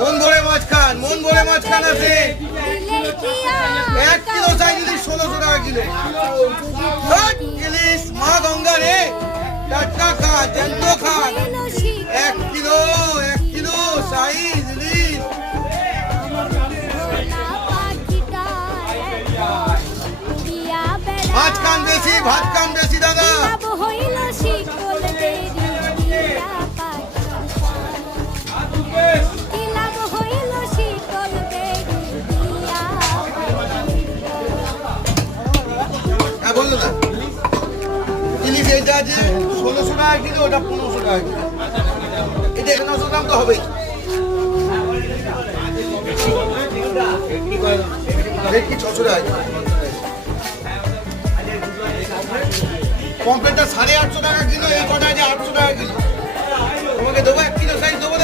মন ভরে মাছ খান, মন ভরে মাছ খান আছে 1 কিলো চাই ইলিশ 1600 টাকা কিলো। ইলিশ মা গঙ্গা রে, টাটকা খান, জ্যান্ত খান। 1 কিলো সাইজ ইলিশ। ভাত খান বেশি, ভাত খান বেশি দাদা। হ্যাঁ বললো না, ইলিশ এটা আছে 1600 টাকা কিলো, ওটা 1500 টাকা কিলো। এটা 900 গ্রাম তো হবেই। কি 600 টাকা কমপ্লেটটা 850 টাকা কিলো, এই কটা আছে 800 টাকা কিলো। তোমাকে দেবো 1 কিলো সাইজ দেবো।